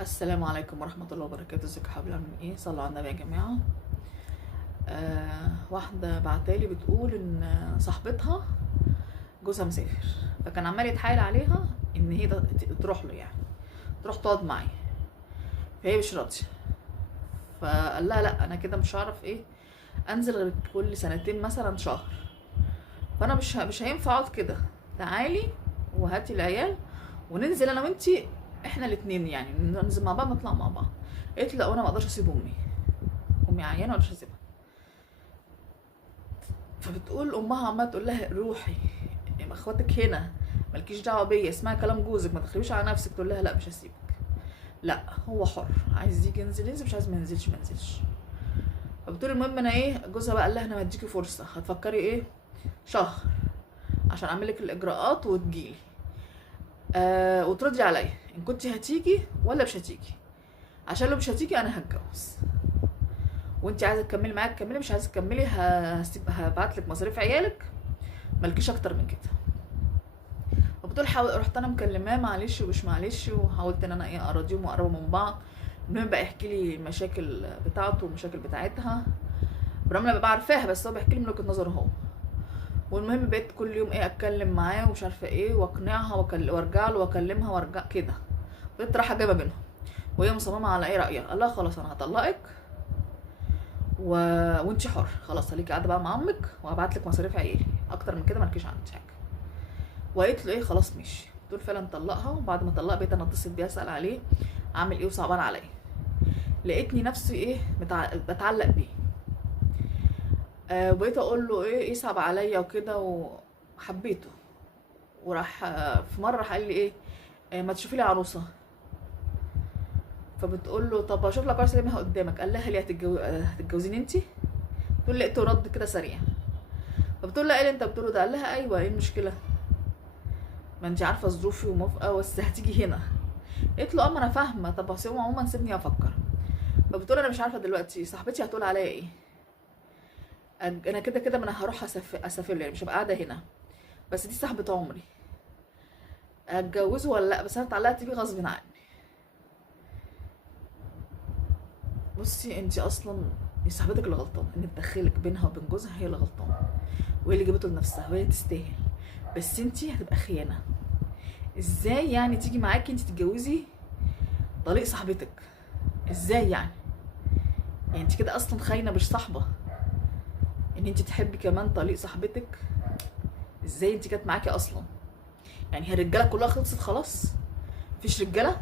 السلام عليكم ورحمة الله وبركاته. ازيكم يا حبايبي؟ عاملين ايه؟ صلوا على النبي يا جماعة. واحدة بعتالي بتقول ان صاحبتها جوزها مسافر، فكان عمال يتحايل عليها ان هي تروح له، يعني تروح تقعد معي، فهي مش راضية. فقال لها لا، انا كده مش هعرف ايه انزل غير كل سنتين مثلا شهر، فانا مش هينفع اقعد كده. تعالي وهاتي العيال وننزل انا وانتي، احنا الاتنين يعني ننزل مع بعض نطلع مع بعض. قالت لي لا، وانا ما اقدرش اسيب امي عيانه، ما اقدرش اسيبها. فبتقول امها عماله تقول لها روحي، يعني اخواتك هنا، مالكيش دعوه بيا، اسمعي كلام جوزك، ما تخربيش على نفسك. تقول لها لا مش هسيبك، لا هو حر، عايز يجي ينزل ينزل، مش عايز ما ينزلش ما ينزلش. فبتقول المهم انا ايه، جوزها بقى قال لها انا هديكي فرصه، هتفكري ايه شهر عشان اعمل لك الاجراءات وتجيلي، وتردي عليا ان كنت هتيجي ولا مش هتيجي، عشان لو مش هتيجي انا هتجوز، وانت عايزه تكملي معاك كملي، مش عايزه تكملي هبعت لك مصاريف عيالك، مالكيش اكتر من كده. فبتقول رحت انا مكلماه معلش ومش معلش، وحاولت ان انا ايه اراضيهم واقربوا من بعض. المهم بقى يحكي لي المشاكل بتاعته والمشاكل بتاعتها، برغم ان انا ببقى عارفاها، بس هو بيحكي لي من وجهه نظره هو. والمهم بقيت كل يوم ايه اتكلم معاه ومش عارفه ايه، واقنعها وارجع له واكلمها وارجع كده. بقيت رايحه جايبه بينهم، وهي مصممه على ايه رايها. قال لها خلاص انا هطلقك و... وانتي حر، خلاص خليكي قاعده بقى مع امك، وهبعت لك مصاريف عيالي، اكتر من كده مالكيش عندي حاجه. وقالت له ايه خلاص ماشي. دول فعلا طلقها، وبعد ما طلقها بقيت انا اتصل بيه اسال عليه عامل ايه وصعبان عليا. لقيتني نفسي ايه بتعلق بيه. وبقيت اقول له ايه يصعب عليا وكده، وحبيته. وراح في مره راح قال لي ايه، ما تشوفي لي عروسه. فبتقول له طب اشوف لك عروسه ليه قدامك. قال لها ليه هتتجوزيني انتي؟ تقول لقيته رد كده سريع. فبتقول لها ايه اللي انت بتقوله ده؟ قال لها ايوه، ايه المشكله؟ ما انت عارفه ظروفي وموافقه، بس هتيجي هنا. قلت له اه ما انا فاهمه، طب بس هو عموما سيبني افكر. فبتقول انا مش عارفه دلوقتي صاحبتي هتقول عليا ايه. انا كده كده ما انا هروح اسافر له، يعني مش هبقى قاعده هنا، بس دي صاحبه عمري، اتجوزه ولا لا؟ بس انا اتعلقت بيه غصب عني. بصي انت اصلا صاحبتك اللي غلطانه، ان تدخلك بينها وبين جوزها، هي اللي غلطانه، وهي اللي جابته لنفسها، وهي تستاهل. بس انت هتبقى خيانه. ازاي يعني تيجي معاكي انت تتجوزي طليق صاحبتك؟ ازاي يعني؟ يعني انت كده اصلا خاينه مش صاحبه، ان انت تحبي كمان طليق صاحبتك. ازاي انت كانت معاكي اصلا؟ يعني هي الرجاله كلها خلصت خلاص؟ مفيش رجاله؟